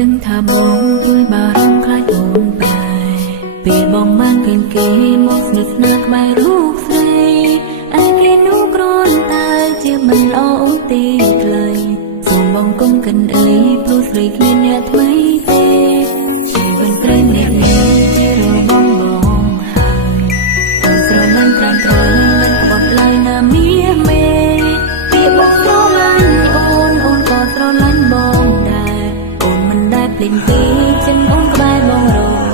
ដឹងថាបងជួយបារម្ភខ្លាចអូនតែពេលបងបានឃើញគេមកស្និទ្ធស្នាលក្បែររូបស្រីឯគេនោះគ្រាន់តែជាមិនល្អអូនទេថ្លៃសូមបងកុំកិនអីព្រោះស្រីគ្មានអ្នកថ្មីទេជីវិតស្រីម្នាក់នេះជារបស់បងហើយអូនស្រឡាញ់ប្រាំត្រូវមិនក្បត់ឡើយណាមាសមេពីបងស្រឡាញ់អូនក៏ស្រឡាញ់បងដែរអូនមិនដែលភ្លេចទេចិនអូនក្បែរបងរហូត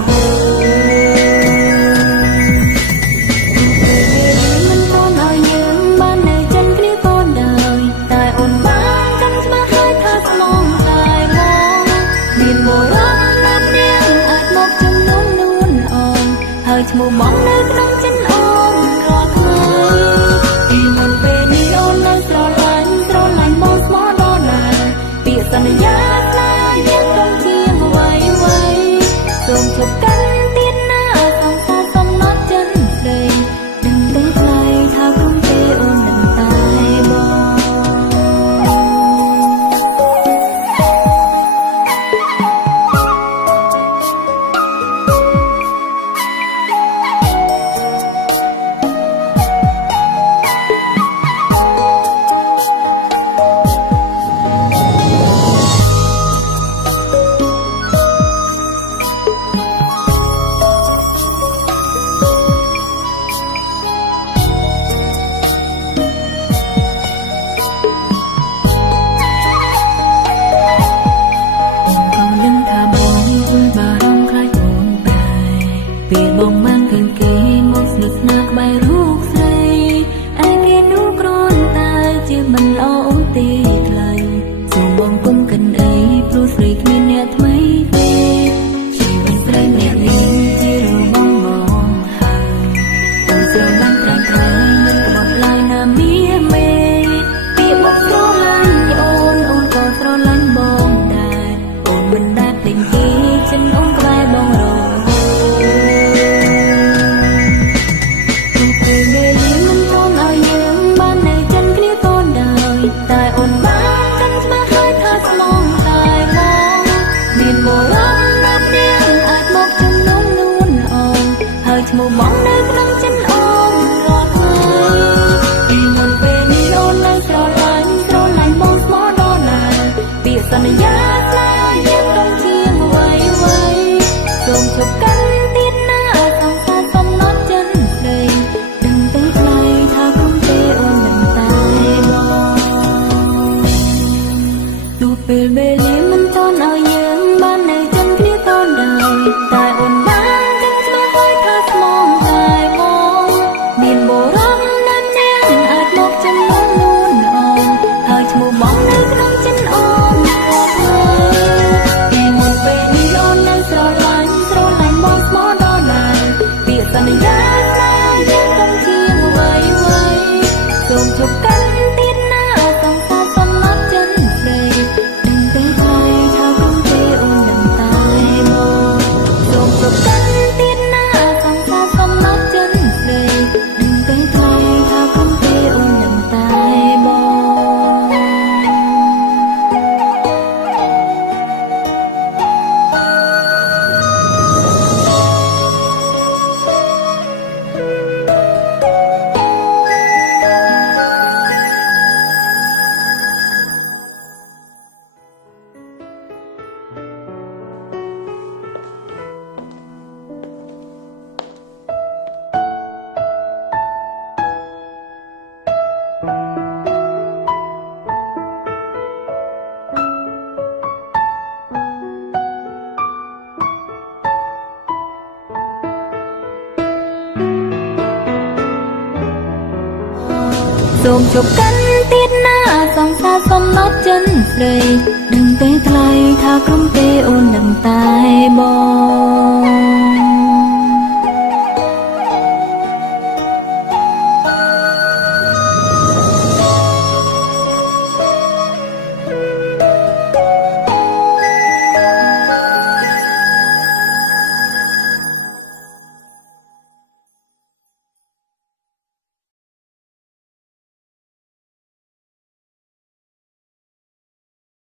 មិនព្រមឲ្យយើងបាននៅចិនគ្នាកូនដែរតែអូនបានកាន់ស្មារតីថាស្មងតែមកមានបុរសណាស់នាងអាចមកជំនុំនួនអូនហើយឈ្មោះបងនៅក្នុងចិនអូនរាល់ថ្ងៃពីមុនពេលនេះអូននៅស្រឡាញ់បងស្មោះដល់ណាពាក្យសន្យាស្នេហ៍យើងត្រង់ជាអ្វីសូមជប់កាន់ទៀតណាសង្សារសំណត់ចិនស្ដីដឹងទេថ្លៃថាគុំទេអូននឹងតែបងពេលបងបានឃើញគេមកស្និទ្ធស្នាលក្បែររូបស្រីឯគេនោះគ្រាន់តែជាមិនល្អអូនទេថ្លៃសូមបងកុំកិនអីព្រោះស្រីគ្មានអ្នកថ្មីទេជីវិតស្រីម្នាក់នេះជារបស់បងហើយអូនស្រឡាញ់ប្រាំត្រូវមិនក្បត់ឡើយណាមាសមេពីបងស្រឡាញ់អូនក៏ស្រឡាញ់បងដែរអូនមិនដែលភ្លេចទេចិនអូនក្បែរបងរហូតតែអូនបានកាន់ស្មារតីថាស្មងតែមកមានបុរសណាស់នាងអាចមកជំនុំនួនអូនហើយឈ្មោះបងនៅក្នុងចិនអូនរាល់ថ្ងៃពីមុនពេលនេះអូននៅស្រឡាញ់បងស្មោះដល់ណាពាក្យសន្យាស្នេហ៍យើងត្រង់ជាអ្វីសូមជប់កាន់ទៀតណាសង្សារសំណត់ចិនស្ដីដឹងទេថ្លៃថាគុំទេអូននឹងតែបងទោះពេលវេលាមិនទាន់ឲ្យយើងបាននៅចិនគ្នាកូនដែរតែអូនបានកាន់ស្មារតីថាស្មងតែមកមានបុរសណាស់នាងអាចមកជំនុំនួនអូនហើយឈ្មោះបងនៅក្នុងចិនអូនរាល់ថ្ងៃពីមុនពេលនេះអូននៅស្រឡាញ់បងស្មោះដល់ណាពាក្យសន្យាស្នេហ៍យើងត្រង់ជាអ្វីសូមជប់កាន់ទៀតណាសង្សារសំណត់ចិនស្ដីដឹងទេថ្លៃថាគុំទេអូននឹងតែមកសូមជប់កាន់ទៀតណាសង្សារសំណត់ចិនស្ដីដឹងទេថ្លៃថាគុំទេអូននឹងតែមកសូមជប់កាន់ទៀតណាសង្សារសំណត់ចិនស្ដីដឹងទេថ្លៃថាគុំទេអូននឹងតែបង